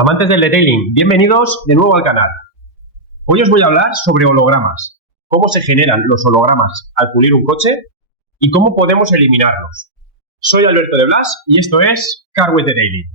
Amantes del detailing, bienvenidos de nuevo al canal. Hoy os voy a hablar sobre hologramas, cómo se generan los hologramas al pulir un coche y cómo podemos eliminarlos. Soy Alberto de Blas y esto es Car with Detailing.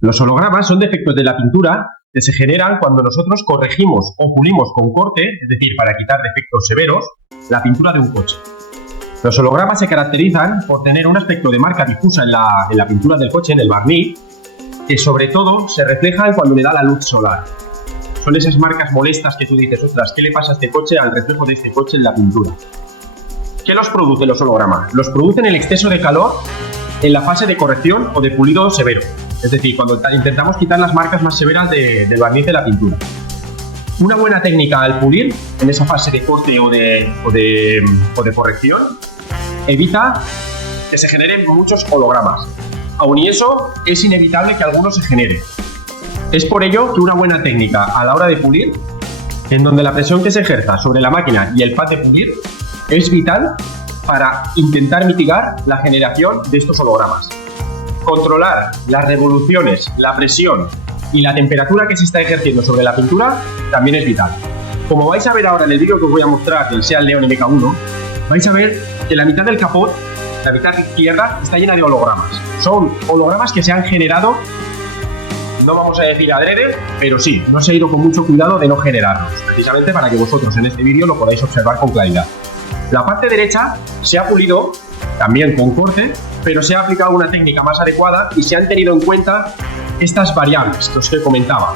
Los hologramas son defectos de la pintura que se generan cuando nosotros corregimos o pulimos con corte, es decir, para quitar defectos severos, la pintura de un coche. Los hologramas se caracterizan por tener un aspecto de marca difusa en la pintura del coche, en el barniz, que sobre todo se reflejan cuando le da la luz solar. Son esas marcas molestas que tú dices, ostras, ¿qué le pasa a este coche al reflejo de este coche en la pintura? ¿Qué los produce los hologramas? Los producen el exceso de calor en la fase de corrección o de pulido severo. Es decir, cuando intentamos quitar las marcas más severas del barniz de la pintura. Una buena técnica al pulir, en esa fase de corte o de corrección, evita que se generen muchos hologramas. Aun y eso, es inevitable que algunos se generen. Es por ello que una buena técnica a la hora de pulir, en donde la presión que se ejerza sobre la máquina y el pad de pulir, es vital para intentar mitigar la generación de estos hologramas. Controlar las revoluciones, la presión y la temperatura que se está ejerciendo sobre la pintura también es vital. Como vais a ver ahora en el vídeo que os voy a mostrar del Seat León MK1, vais a ver que la mitad del capot, la mitad izquierda, está llena de hologramas. Son hologramas que se han generado, no vamos a decir adrede, pero sí, no se ha ido con mucho cuidado de no generarlos, precisamente para que vosotros en este vídeo lo podáis observar con claridad. La parte derecha se ha pulido también con corte, pero se ha aplicado una técnica más adecuada y se han tenido en cuenta estas variables que os comentaba.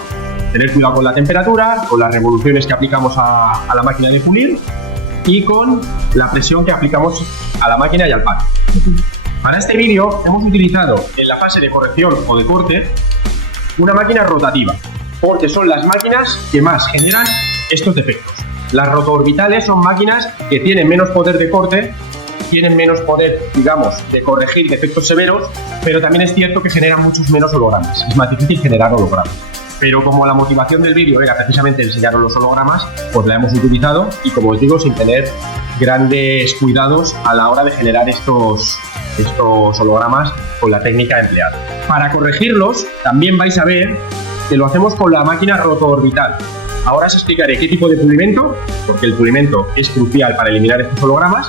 Tener cuidado con la temperatura, con las revoluciones que aplicamos a la máquina de pulir y con la presión que aplicamos a la máquina y al pad. Para este vídeo hemos utilizado en la fase de corrección o de corte una máquina rotativa, porque son las máquinas que más generan estos defectos. Las rotoorbitales son máquinas que tienen menos poder de corte, tienen menos poder, digamos, de corregir defectos severos, pero también es cierto que generan muchos menos hologramas. Es más difícil generar hologramas. Pero como la motivación del vídeo era precisamente enseñaros los hologramas, pues la hemos utilizado y, como os digo, sin tener grandes cuidados a la hora de generar estos hologramas con la técnica empleada. Para corregirlos, también vais a ver que lo hacemos con la máquina rotoorbital. Ahora os explicaré qué tipo de pulimento, porque el pulimento es crucial para eliminar estos hologramas,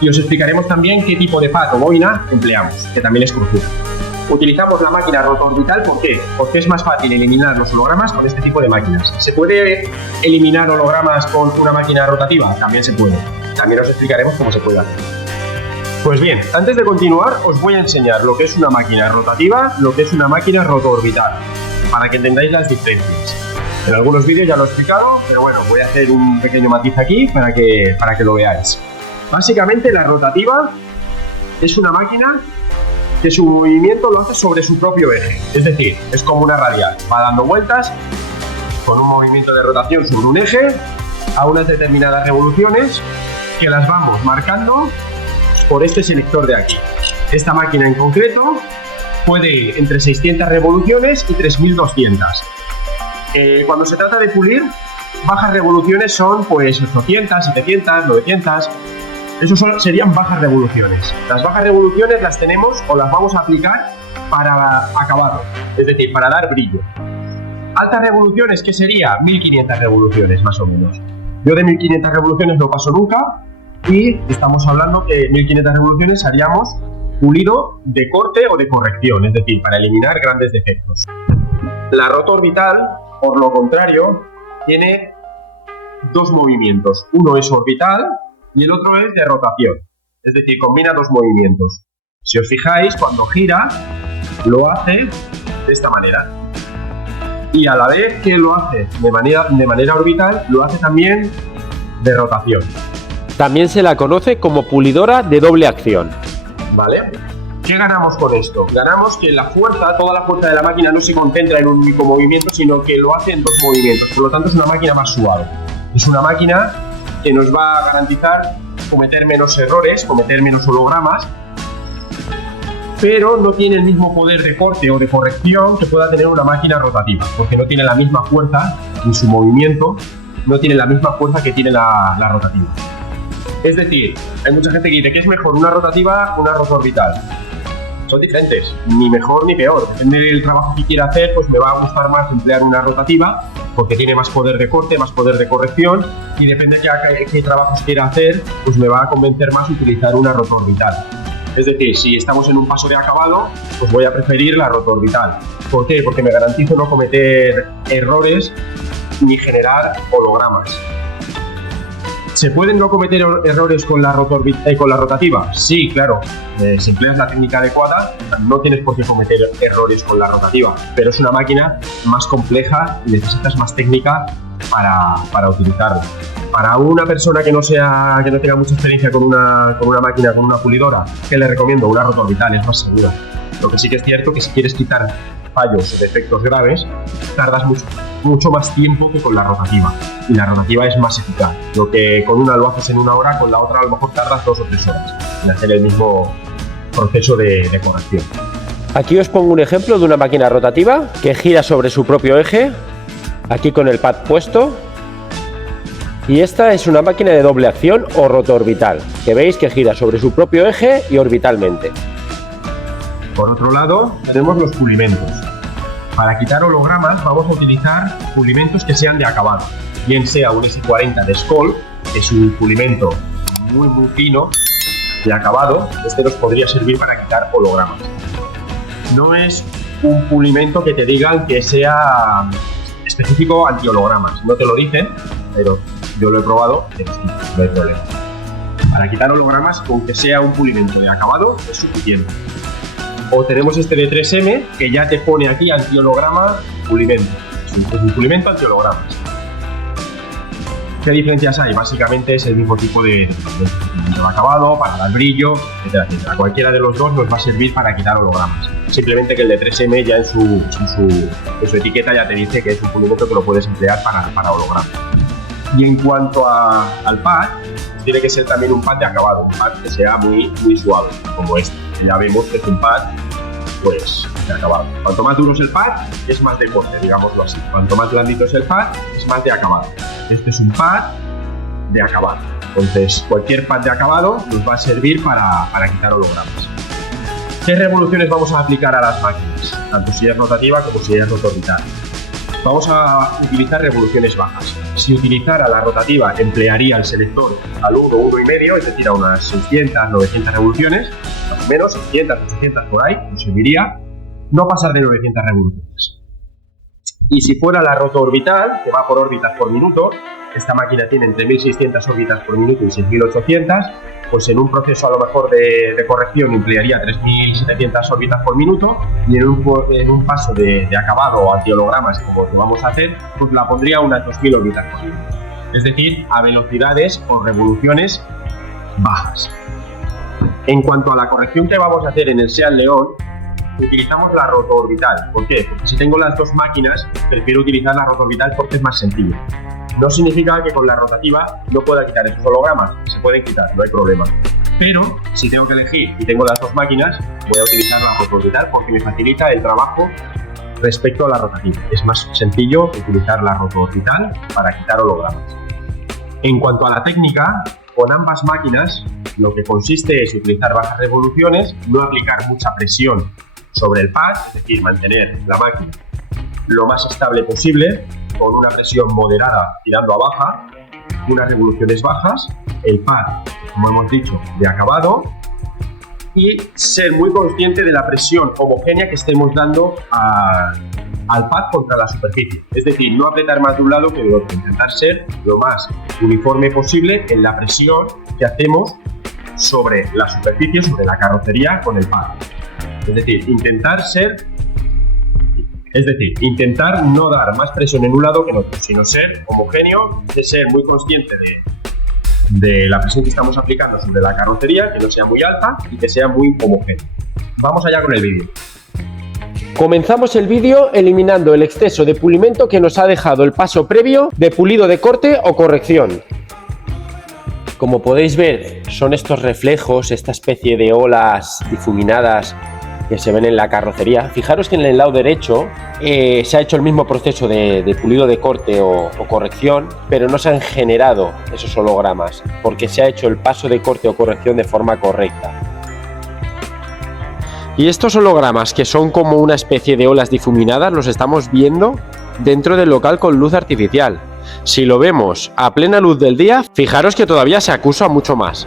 y os explicaremos también qué tipo de pad o boina empleamos, que también es crucial. Utilizamos la máquina rotoorbital, ¿por qué? Porque es más fácil eliminar los hologramas con este tipo de máquinas. ¿Se puede eliminar hologramas con una máquina rotativa? También se puede. También os explicaremos cómo se puede hacer. Pues bien, antes de continuar os voy a enseñar lo que es una máquina rotativa, lo que es una máquina rotoorbital, para que entendáis las diferencias. En algunos vídeos ya lo he explicado, pero bueno, voy a hacer un pequeño matiz aquí para que lo veáis. Básicamente la rotativa es una máquina que su movimiento lo hace sobre su propio eje, es decir, es como una radial, va dando vueltas con un movimiento de rotación sobre un eje a unas determinadas revoluciones que las vamos marcando por este selector de aquí. Esta máquina en concreto puede ir entre 600 revoluciones y 3200. Cuando se trata de pulir, bajas revoluciones son pues 800, 700, 900. Eso serían bajas revoluciones. Las bajas revoluciones las tenemos o las vamos a aplicar para acabarlo, es decir, para dar brillo. Altas revoluciones, ¿qué sería? 1500 revoluciones más o menos. Yo de 1500 revoluciones no paso nunca y estamos hablando que 1500 revoluciones haríamos pulido de corte o de corrección, es decir, para eliminar grandes defectos. La rotoorbital, por lo contrario, tiene dos movimientos. Uno es orbital y el otro es de rotación, es decir, combina dos movimientos. Si os fijáis, cuando gira, lo hace de esta manera. Y a la vez que lo hace de manera orbital, lo hace también de rotación. También se la conoce como pulidora de doble acción. ¿Vale? ¿Qué ganamos con esto? Ganamos que la fuerza, toda la fuerza de la máquina no se concentra en un único movimiento, sino que lo hace en dos movimientos. Por lo tanto, es una máquina más suave. Es una máquina que nos va a garantizar cometer menos errores, cometer menos hologramas, pero no tiene el mismo poder de corte o de corrección que pueda tener una máquina rotativa, porque no tiene la misma fuerza en su movimiento, no tiene la misma fuerza que tiene la rotativa. Es decir, hay mucha gente que dice que es mejor una rotativa o una rotorbital. Son diferentes, ni mejor ni peor. Depende del trabajo que quiera hacer, pues me va a gustar más emplear una rotativa porque tiene más poder de corte, más poder de corrección, y depende de qué trabajos quiera hacer, pues me va a convencer más utilizar una rotorbital. Es decir, si estamos en un paso de acabado, pues voy a preferir la rotorbital. ¿Por qué? Porque me garantizo no cometer errores ni generar hologramas. ¿Se pueden no cometer errores con la rotativa? Sí, claro. Si empleas la técnica adecuada, no tienes por qué cometer errores con la rotativa, pero es una máquina más compleja y necesitas más técnica para utilizarla. Para una persona que no tenga mucha experiencia con una máquina, con una pulidora, ¿qué le recomiendo? Una rotorbital, es más segura. Lo que sí que es cierto que si quieres quitar fallos o defectos graves, tardas mucho más tiempo que con la rotativa, y la rotativa es más eficaz. Lo que con una lo haces en 1 hora, con la otra a lo mejor tardas 2 o 3 horas en hacer el mismo proceso de corrección. Aquí os pongo un ejemplo de una máquina rotativa que gira sobre su propio eje, aquí con el pad puesto, y esta es una máquina de doble acción o rotorbital, que veis que gira sobre su propio eje y orbitalmente. Por otro lado, tenemos los pulimentos. Para quitar hologramas vamos a utilizar pulimentos que sean de acabado, bien sea un S40 de Skoll, que es un pulimento muy fino, de acabado. Este nos podría servir para quitar hologramas. No es un pulimento que te digan que sea específico anti-hologramas, no te lo dicen, pero yo lo he probado y no hay problema. Para quitar hologramas, con que sea un pulimento de acabado es suficiente. O tenemos este de 3M, que ya te pone aquí anti-holograma pulimento. Es un pulimento anti-hologramas. ¿Qué diferencias hay? Básicamente es el mismo tipo de pulimento de acabado, para dar brillo, etcétera, etcétera. Cualquiera de los dos nos va a servir para quitar hologramas. Simplemente que el de 3M ya en su etiqueta ya te dice que es un pulimento que lo puedes emplear para hologramas. Y en cuanto al pad, pues tiene que ser también un pad de acabado, un pad que sea muy suave, como este. Ya vemos que es un pad pues de acabado. Cuanto más duro es el pad, es más de corte, digámoslo así. Cuanto más blandito es el pad, es más de acabado. Este es un pad de acabado. Entonces, cualquier pad de acabado nos va a servir para quitar hologramas. ¿Qué revoluciones vamos a aplicar a las máquinas? Tanto si es rotativa como si es rotorbital. Vamos a utilizar revoluciones bajas. Si utilizara la rotativa, emplearía el selector al 1, 1,5, es decir, a unas 600, 900 revoluciones, más o menos, 600, 800 por ahí, nos serviría no pasar de 900 revoluciones. Y si fuera la rotorbital, que va por órbitas por minuto, esta máquina tiene entre 1600 órbitas por minuto y 6800, pues en un proceso a lo mejor de corrección emplearía 3700 órbitas por minuto, y en un paso de acabado o anti-hologramas como lo vamos a hacer, pues la pondría a unas 2000 órbitas por minuto. Es decir, a velocidades o revoluciones bajas. En cuanto a la corrección que vamos a hacer en el SEAT León, utilizamos la rotorbital. ¿Por qué? Porque si tengo las dos máquinas, prefiero utilizar la rotorbital porque es más sencillo. No significa que con la rotativa no pueda quitar esos hologramas, se pueden quitar, no hay problema. Pero si tengo que elegir y tengo las dos máquinas, voy a utilizar la rotorbital porque me facilita el trabajo respecto a la rotativa. Es más sencillo utilizar la rotorbital para quitar hologramas. En cuanto a la técnica, con ambas máquinas lo que consiste es utilizar bajas revoluciones, no aplicar mucha presión sobre el pad, es decir, mantener la máquina lo más estable posible, con una presión moderada tirando a baja, unas revoluciones bajas, el pad, como hemos dicho, de acabado, y ser muy consciente de la presión homogénea que estemos dando al pad contra la superficie. Es decir, no apretar más de un lado que del otro, intentar ser lo más uniforme posible en la presión que hacemos sobre la superficie, sobre la carrocería con el pad. Es decir, intentar no dar más presión en un lado que en otro, sino ser homogéneo, de ser muy consciente de la presión que estamos aplicando sobre la carrocería, que no sea muy alta y que sea muy homogénea. Vamos allá con el vídeo. Comenzamos el vídeo eliminando el exceso de pulimento que nos ha dejado el paso previo de pulido de corte o corrección. como podéis ver, son estos reflejos, esta especie de olas difuminadas que se ven en la carrocería. Fijaros que en el lado derecho se ha hecho el mismo proceso de pulido de corte o corrección, pero no se han generado esos hologramas, porque se ha hecho el paso de corte o corrección de forma correcta. Y estos hologramas, que son como una especie de olas difuminadas, los estamos viendo dentro del local con luz artificial. Si lo vemos a plena luz del día, fijaros que todavía se acusa mucho más.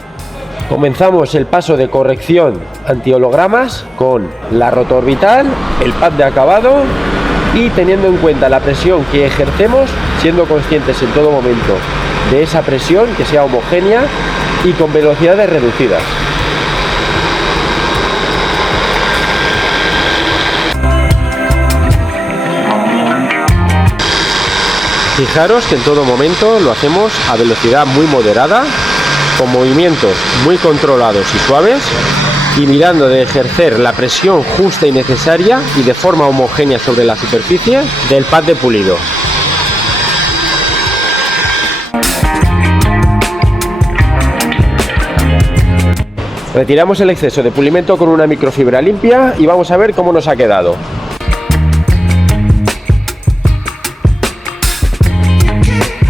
Comenzamos el paso de corrección antihologramas con la rotorbital, el pad de acabado y teniendo en cuenta la presión que ejercemos, siendo conscientes en todo momento de esa presión, que sea homogénea y con velocidades reducidas. Fijaros que en todo momento lo hacemos a velocidad muy moderada, con movimientos muy controlados y suaves, y mirando de ejercer la presión justa y necesaria y de forma homogénea sobre la superficie del pad de pulido. Retiramos el exceso de pulimento con una microfibra limpia y vamos a ver cómo nos ha quedado.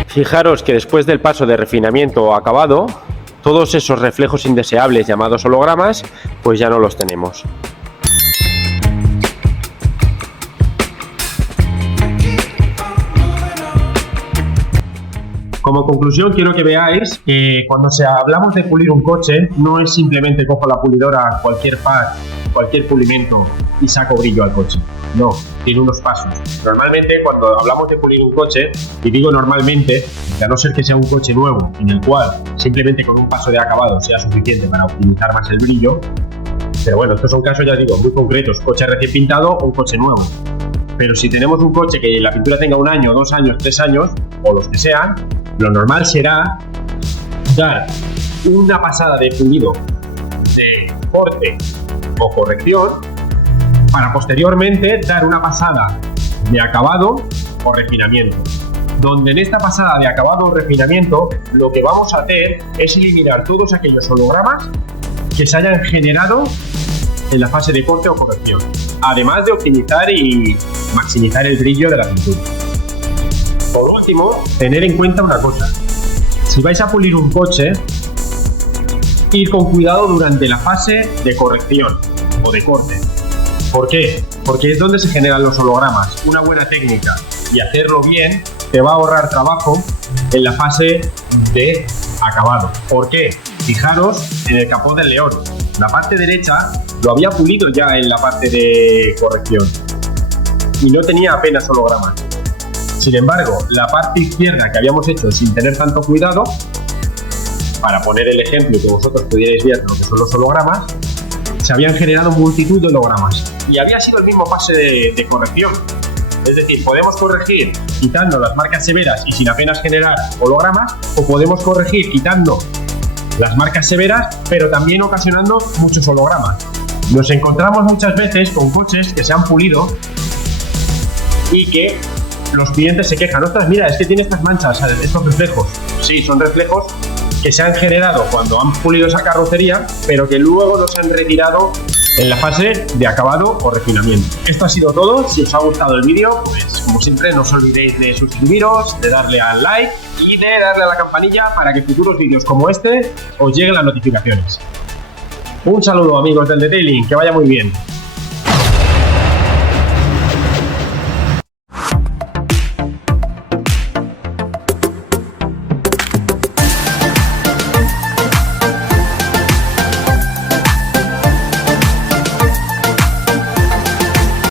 Fijaros que después del paso de refinamiento o acabado, todos esos reflejos indeseables llamados hologramas, pues ya no los tenemos. Como conclusión, quiero que veáis que cuando hablamos de pulir un coche, no es simplemente cojo la pulidora, cualquier pad, cualquier pulimento y saco brillo al coche. No, tiene unos pasos. Normalmente, cuando hablamos de pulir un coche, y digo normalmente, a no ser que sea un coche nuevo, en el cual simplemente con un paso de acabado sea suficiente para optimizar más el brillo, pero bueno, estos son casos, ya digo, muy concretos, coche recién pintado o un coche nuevo. Pero si tenemos un coche que la pintura tenga 1 año, 2 años, 3 años, o los que sean, lo normal será dar una pasada de pulido de corte o corrección para posteriormente dar una pasada de acabado o refinamiento, donde en esta pasada de acabado o refinamiento lo que vamos a hacer es eliminar todos aquellos hologramas que se hayan generado en la fase de corte o corrección, además de optimizar y maximizar el brillo de la pintura. Por último, tener en cuenta una cosa: si vais a pulir un coche, ir con cuidado durante la fase de corrección o de corte. ¿Por qué? Porque es donde se generan los hologramas. Una buena técnica y hacerlo bien te va a ahorrar trabajo en la fase de acabado. ¿Por qué? Fijaros en el capó del León. La parte derecha lo había pulido ya en la parte de corrección y no tenía apenas hologramas. Sin embargo, la parte izquierda que habíamos hecho sin tener tanto cuidado, para poner el ejemplo y que vosotros pudierais ver lo que son los hologramas, se habían generado multitud de hologramas y había sido el mismo pase de corrección. Es decir, podemos corregir quitando las marcas severas y sin apenas generar hologramas, o podemos corregir quitando las marcas severas pero también ocasionando muchos hologramas. Nos encontramos muchas veces con coches que se han pulido y que los clientes se quejan: ostras, mira, es que tiene estas manchas, estos reflejos. Sí, son reflejos que se han generado cuando han pulido esa carrocería, pero que luego no se han retirado en la fase de acabado o refinamiento. Esto ha sido todo. Si os ha gustado el vídeo, pues como siempre no os olvidéis de suscribiros, de darle al like y de darle a la campanilla para que futuros vídeos como este os lleguen las notificaciones. Un saludo, amigos del detailing, que vaya muy bien.